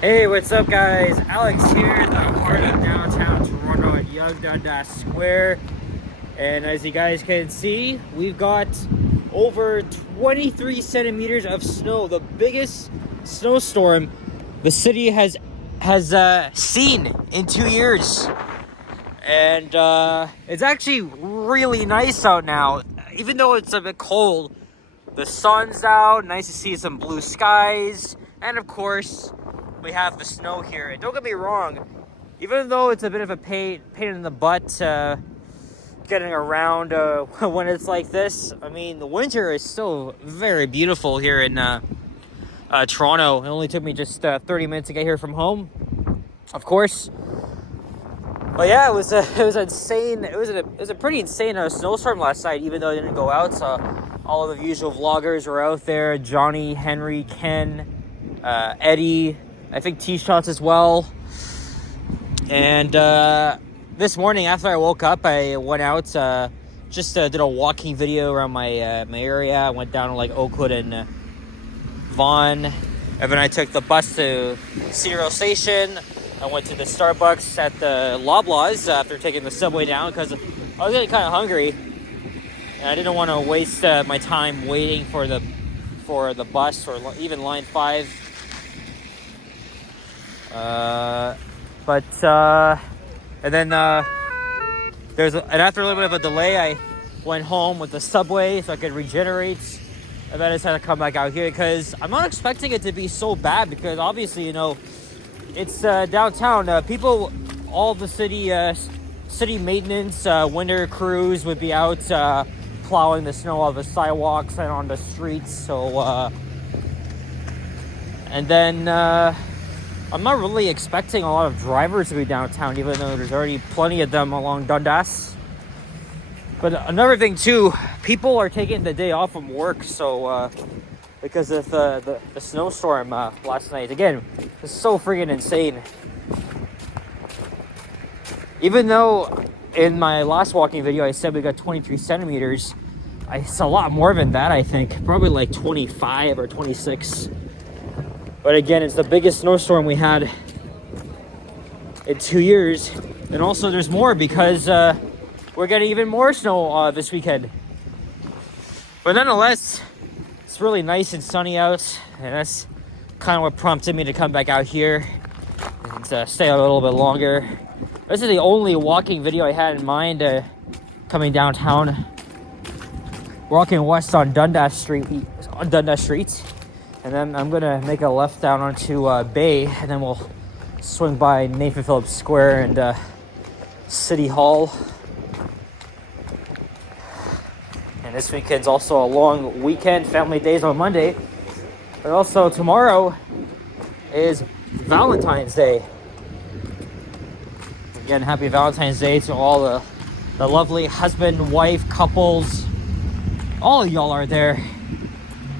Hey, what's up, guys? Alex here in the heart of downtown Toronto at Yonge Dundas Square. And as you guys can see, we've got over 23 centimeters of snow, the biggest snowstorm the city has seen in 2 years. And it's actually really nice out now. Even though it's a bit cold, the sun's out, nice to see some blue skies, and of course, we have the snow here. And don't get me wrong, even though it's a bit of a pain in the butt getting around when it's like this, I mean, the winter is still very beautiful here in Toronto. It only took me just 30 minutes to get here from home, of course. But yeah, it was insane. It was a pretty insane snowstorm last night, even though I didn't go out. So all of the usual vloggers were out there: Johnny, Henry, Ken, Eddie, I think T-Shots as well. And this morning after I woke up, I went out, just did a walking video around my area. I went down to like Oakwood and Vaughan, and then I took the bus to Cedar Station. I went to the Starbucks at the Loblaws after taking the subway down because I was getting kind of hungry, and I didn't want to waste my time waiting for the bus or even line 5. And then and after a little bit of a delay, I went home with the subway so I could regenerate, and then I decided to come back out here because I'm not expecting it to be so bad, because obviously, you know, it's downtown. People, all the city maintenance, winter crews would be out plowing the snow off the sidewalks and on the streets. So, and then I'm not really expecting a lot of drivers to be downtown, even though there's already plenty of them along Dundas. But another thing too, people are taking the day off from work, so because of the snowstorm last night. Again, it's so freaking insane. Even though in my last walking video I said we got 23 centimeters, it's a lot more than that, I think. Probably like 25 or 26. But again, it's the biggest snowstorm we had in 2 years. And also there's more because we're getting even more snow this weekend. But nonetheless, it's really nice and sunny out, and that's kind of what prompted me to come back out here and stay out a little bit longer. This is the only walking video I had in mind coming downtown. Walking west on Dundas Street, and then I'm gonna make a left down onto Bay, and then we'll swing by Nathan Phillips Square and City Hall. And this weekend's also a long weekend, family days on Monday. But also tomorrow is Valentine's Day. Again, happy Valentine's Day to all the lovely husband, wife, couples. All of y'all are there.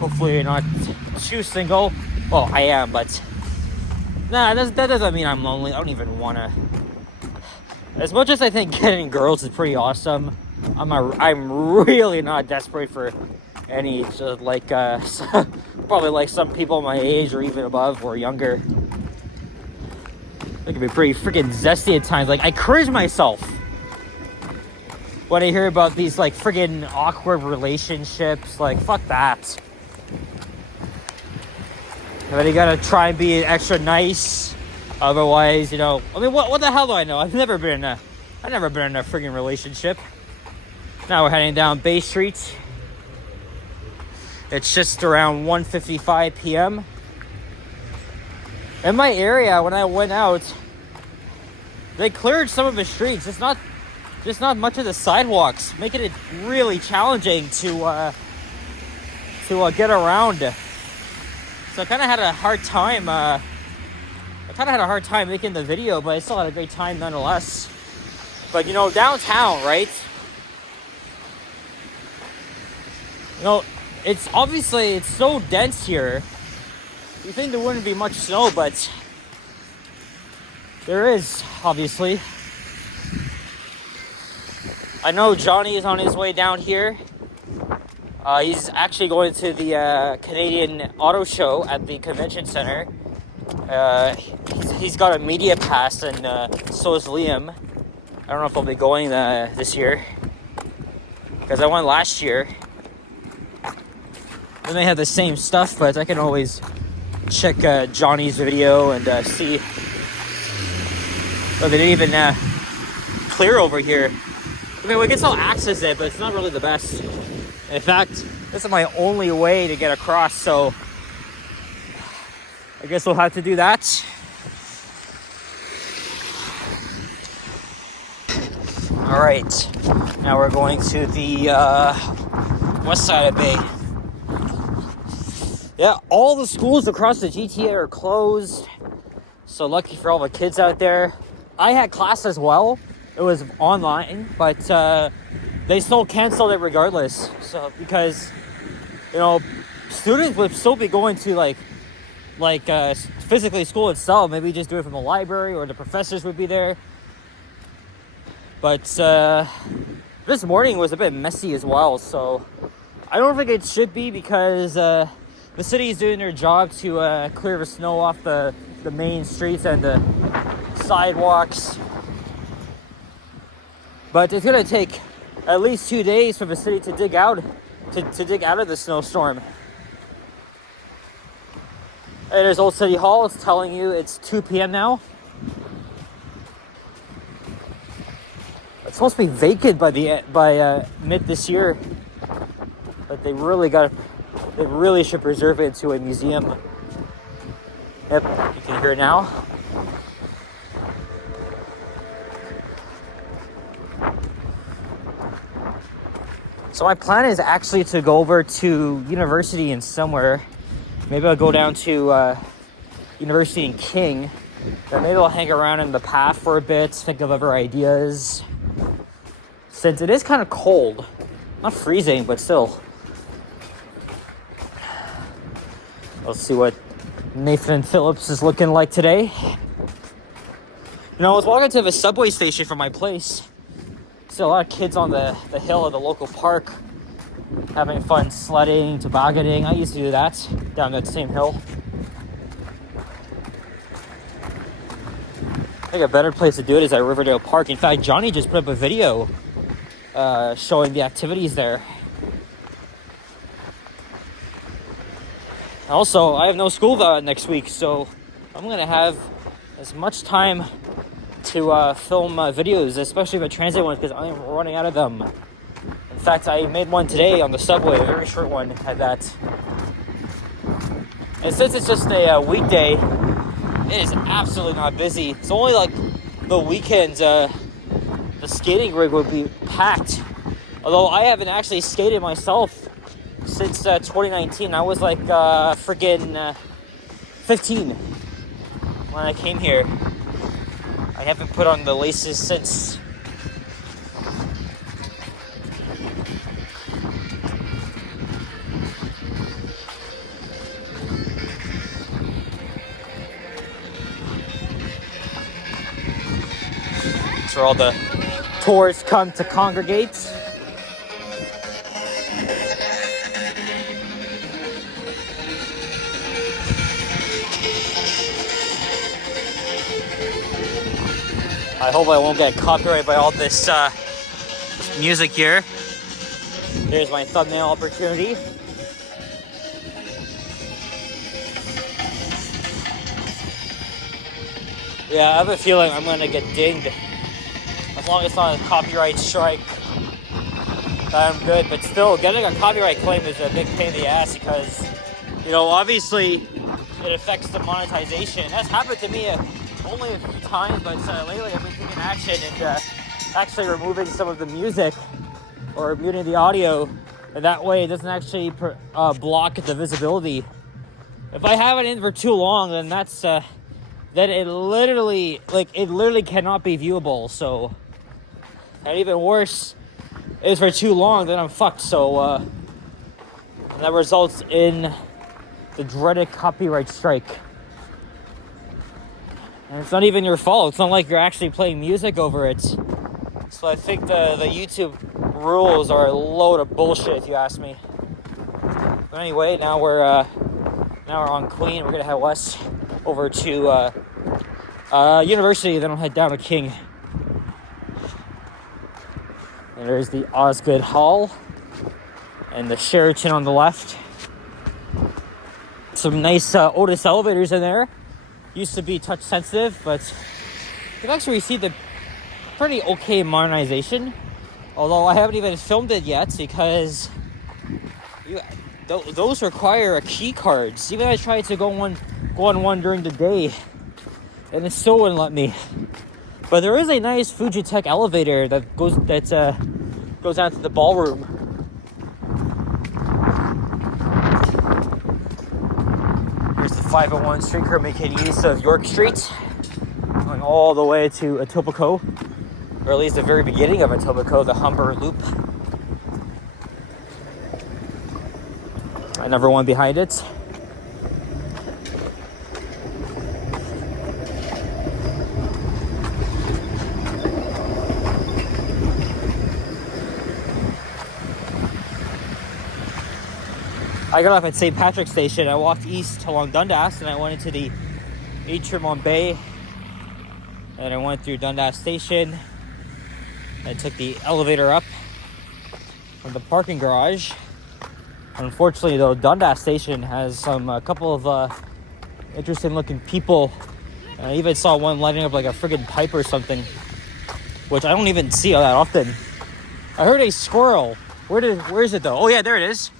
Hopefully you're not too single. Well, I am, but nah, that doesn't mean I'm lonely. I don't even want to. As much as I think getting girls is pretty awesome, I'm really not desperate for any, so like probably like some people my age or even above or younger. It can be pretty freaking zesty at times. Like, I cringe myself when I hear about these like friggin' awkward relationships. Like, fuck that. And then you gotta try and be extra nice, otherwise, you know, I mean, what the hell do I know? I've never been in a friggin' relationship. Now we're heading down Bay Street. It's just around 1:55 p.m. In my area, when I went out, they cleared some of the streets. It's not much of the sidewalks, making it really challenging to get around. So I kind of had a hard time making the video, but I still had a great time nonetheless. But you know, downtown, right? You know, it's so dense here. You think there wouldn't be much snow, but there is, obviously. I know Johnny is on his way down here. He's actually going to the Canadian Auto Show at the Convention Center. He's got a media pass, and so is Liam. I don't know if I'll be going this year, because I went last year. They may have the same stuff, but I can always check Johnny's video and see. Oh, they didn't even clear over here. I mean, we can still access it, but it's not really the best. In fact, this is my only way to get across, so I guess we'll have to do that. All right, now we're going to the west side of Bay. Yeah, all the schools across the GTA are closed, so lucky for all the kids out there. I had class as well. It was online, but they still canceled it regardless. So because, you know, students would still be going to like physically school itself. Maybe just do it from the library, or the professors would be there. But this morning was a bit messy as well, so I don't think it should be, because the city is doing their job to clear the snow off the main streets and the sidewalks. But it's gonna take at least 2 days for the city to dig out of the snowstorm. And there's Old City Hall. It's telling you it's 2 p.m. now. It's supposed to be vacant by mid this year, but they really should preserve it into a museum. Yep, you can hear it now. So my plan is actually to go over to university in somewhere. Maybe I'll go down to university in King. Then maybe I'll hang around in the path for a bit, think of other ideas. Since it is kind of cold. Not freezing, but still. Let's see what Nathan Phillips is looking like today. You know, I was walking to the subway station from my place. Still a lot of kids on the hill of the local park, having fun sledding, tobogganing. I used to do that down that same hill. I think a better place to do it is at Riverdale Park. In fact, Johnny just put up a video showing the activities there. Also, I have no school next week, so I'm gonna have as much time to film videos, especially the transit ones, because I am running out of them. In fact, I made one today on the subway, a very short one at that. And since it's just a weekday, it is absolutely not busy. It's only like the weekends, the skating rig would be packed. Although I haven't actually skated myself since 2019. I was like friggin' 15 when I came here. I haven't put on the laces since. That's where all the tourists come to congregate. I hope I won't get copyrighted by all this music here. Here's my thumbnail opportunity. Yeah, I have a feeling I'm gonna get dinged. As long as it's not a copyright strike, I'm good. But still, getting a copyright claim is a big pain in the ass, because, you know, obviously it affects the monetization. That's happened to me only a few times, but lately I've been taking action and actually removing some of the music or muting the audio, and that way it doesn't actually block the visibility. If I have it in for too long, then that's then it literally cannot be viewable. So, and even worse is for too long, then I'm fucked. So and that results in the dreaded copyright strike. And it's not even your fault. It's not like you're actually playing music over it. So I think the YouTube rules are a load of bullshit, if you ask me. But anyway, now we're on Queen. We're gonna head west. over to University, then I'll head down to King. And there's the Osgood Hall and the Sheraton on the left. Some nice Otis elevators in there. Used to be touch sensitive, but they've actually received a pretty okay modernization. Although I haven't even filmed it yet because those require key cards. Even I tried to go on one during the day, and it still wouldn't let me. But there is a nice Fujitec elevator that goes down to the ballroom. Here's the 501 streetcar making use of York Street, going all the way to Etobicoke, or at least the very beginning of Etobicoke, the Humber Loop. Another one behind it. I got off at St. Patrick's Station. I walked east along Dundas, and I went into the atrium on Bay. And I went through Dundas Station and took the elevator up from the parking garage. Unfortunately, though, Dundas Station has a couple of interesting looking people. And I even saw one lighting up like a friggin' pipe or something, which I don't even see all that often. I heard a squirrel. Where is it though? Oh yeah, there it is.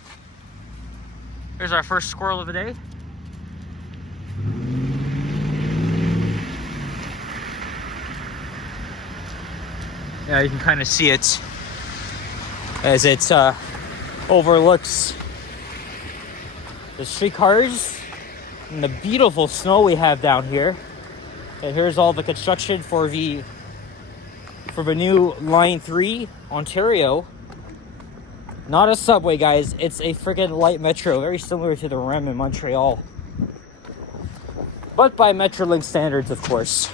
Here's our first squirrel of the day. Yeah, you can kind of see it as it overlooks the streetcars and the beautiful snow we have down here. And here's all the construction for the new Line 3 Ontario. Not a subway, guys. It's a freaking light metro, very similar to the REM in Montreal. But by Metrolink standards, of course.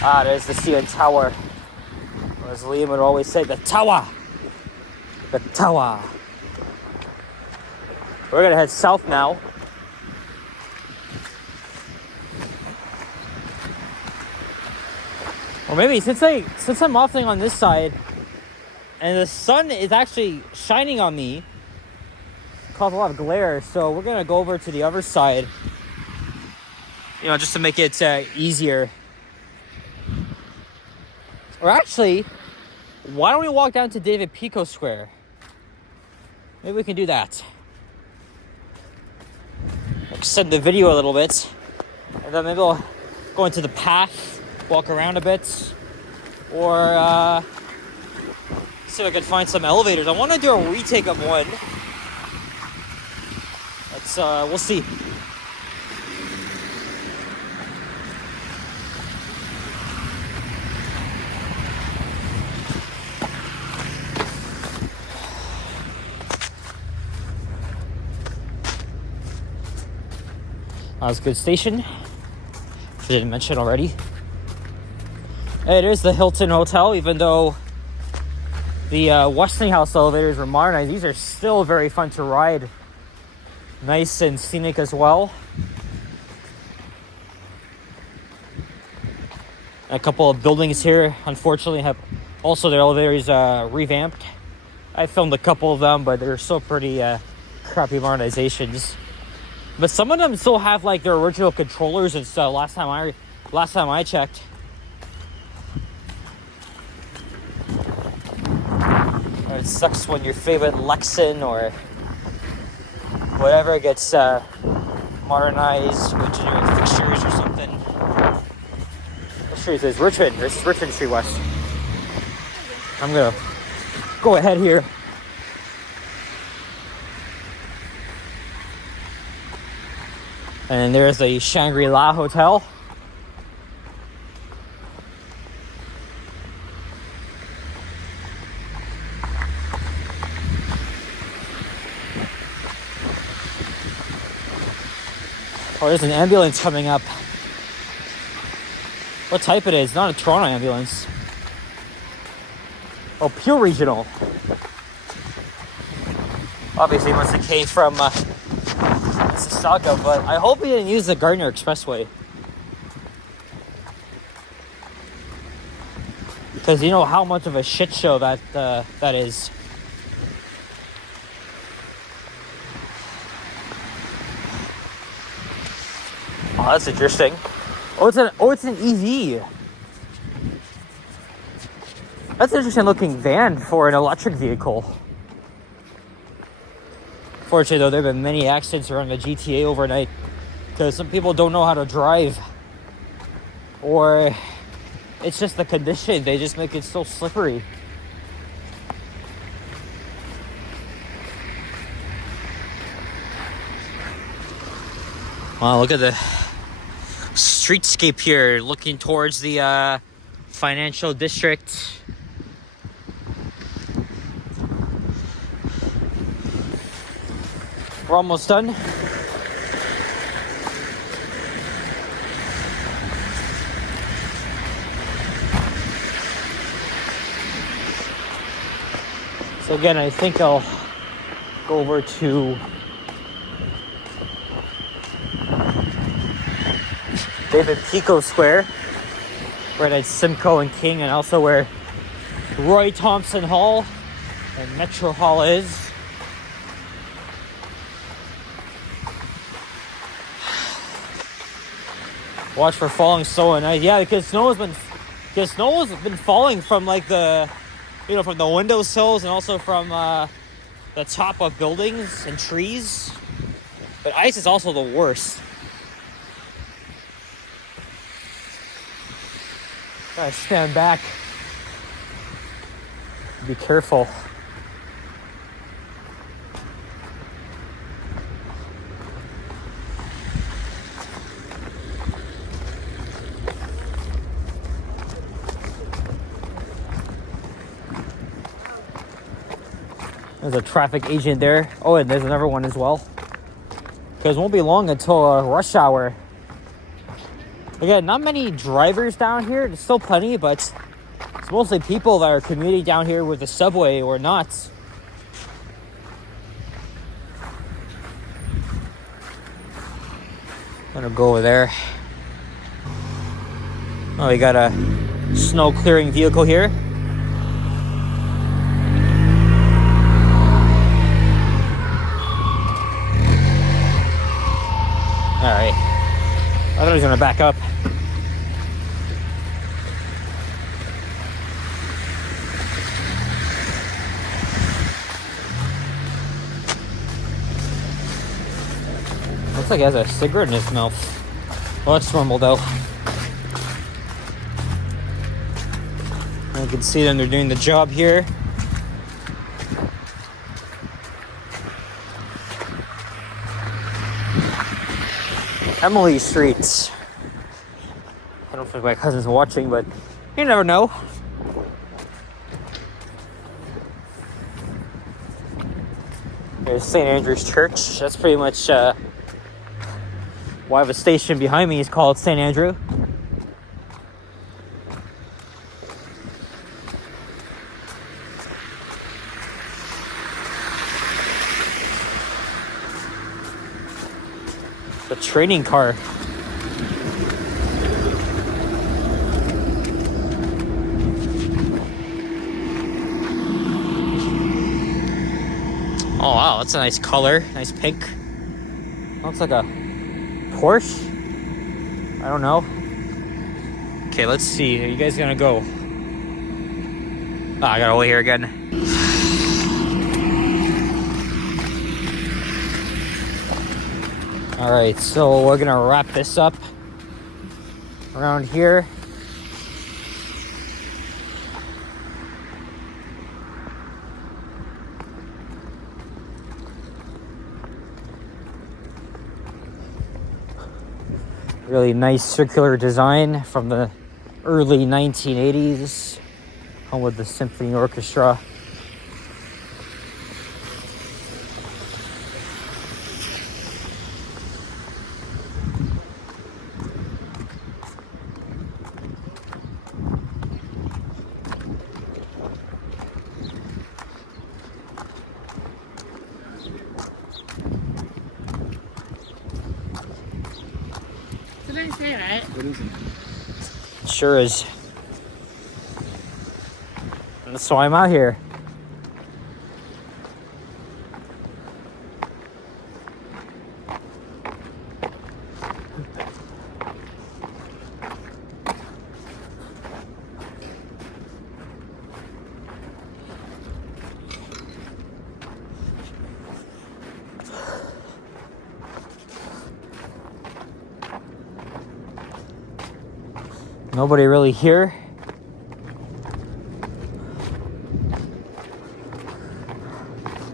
There's the CN Tower. As Liam would always say, the tower. The tower. We're gonna head south now. Or maybe since I'm offing on this side and the sun is actually shining on me, it causes a lot of glare, so we're gonna go over to the other side, just to make it easier. Or actually, why don't we walk down to David Pico Square? Maybe we can do that. Extend the video a little bit, and then maybe we'll go into the path, walk around a bit, or see if I can find some elevators. I want to do a retake of one. We'll see. Osgood Station, if I didn't mention already. It is the Hilton Hotel, even though the Westinghouse elevators were modernized. These are still very fun to ride. Nice and scenic as well. A couple of buildings here, unfortunately, have also their elevators revamped. I filmed a couple of them, but they're still pretty crappy modernizations. But some of them still have like their original controllers and stuff. Last time I checked. It sucks when your favorite Lexan or whatever gets modernized with new fixtures or something. What street is this? Richmond. This is Richmond Street West. I'm gonna go ahead here. And there's the Shangri-La Hotel. Oh, there's an ambulance coming up. What type it is? Not a Toronto ambulance. Oh, Pure Regional. Obviously, must have came from Mississauga, but I hope he didn't use the Gardner Expressway. Because you know how much of a shit show that is. Oh, that's interesting. Oh, it's an EV. That's an interesting looking van for an electric vehicle. Fortunately, though, there have been many accidents around the GTA overnight because some people don't know how to drive, or it's just the condition. They just make it so slippery. Wow, look at the streetscape here, looking towards the financial district. We're almost done. So again, I think I'll go over to David Pico Square, right at Simcoe and King, and also where Roy Thompson Hall and Metro Hall is. Watch for falling snow at night. Yeah, because snow has been falling from like from the windowsills and also from the top of buildings and trees. But ice is also the worst. Gotta stand back. Be careful. There's a traffic agent there. Oh, and there's another one as well. Because it won't be long until rush hour. Again, not many drivers down here. There's still plenty, but it's mostly people that are commuting down here with the subway or not. I'm gonna go over there. Oh, we got a snow clearing vehicle here. Alright. I thought he was gonna back up. Looks like he has a cigarette in his mouth. Well, that's normal though. You can see them, they're doing the job here. Emily Street. I don't think my cousin's watching, but you never know. There's St. Andrew's Church. That's pretty much why the station behind me is called St. Andrew. The training car. Oh wow, that's a nice color, nice pink. Looks like a Porsche. I don't know. Okay, let's see. Are you guys gonna go? I gotta wait here again. All right, so we're gonna wrap this up around here. Really nice circular design from the early 1980s, home with the symphony orchestra. say that. What is it? Sure is. That's why I'm out here. Nobody really here.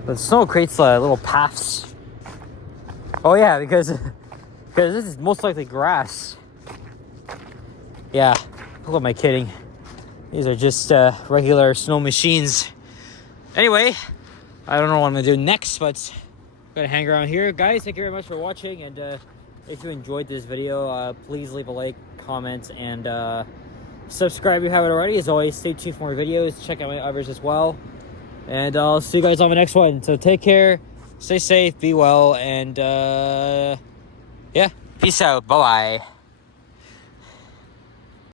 The snow creates little paths. Oh yeah, because this is most likely grass. Yeah, who am I kidding? These are just regular snow machines. Anyway, I don't know what I'm gonna do next, but I'm gonna hang around here. Guys, thank you very much for watching, and if you enjoyed this video, please leave a like, comment, and subscribe if you haven't already. As always, stay tuned for more videos. Check out my others as well. And I'll see you guys on the next one. So take care, stay safe, be well, and yeah, peace out. Bye-bye.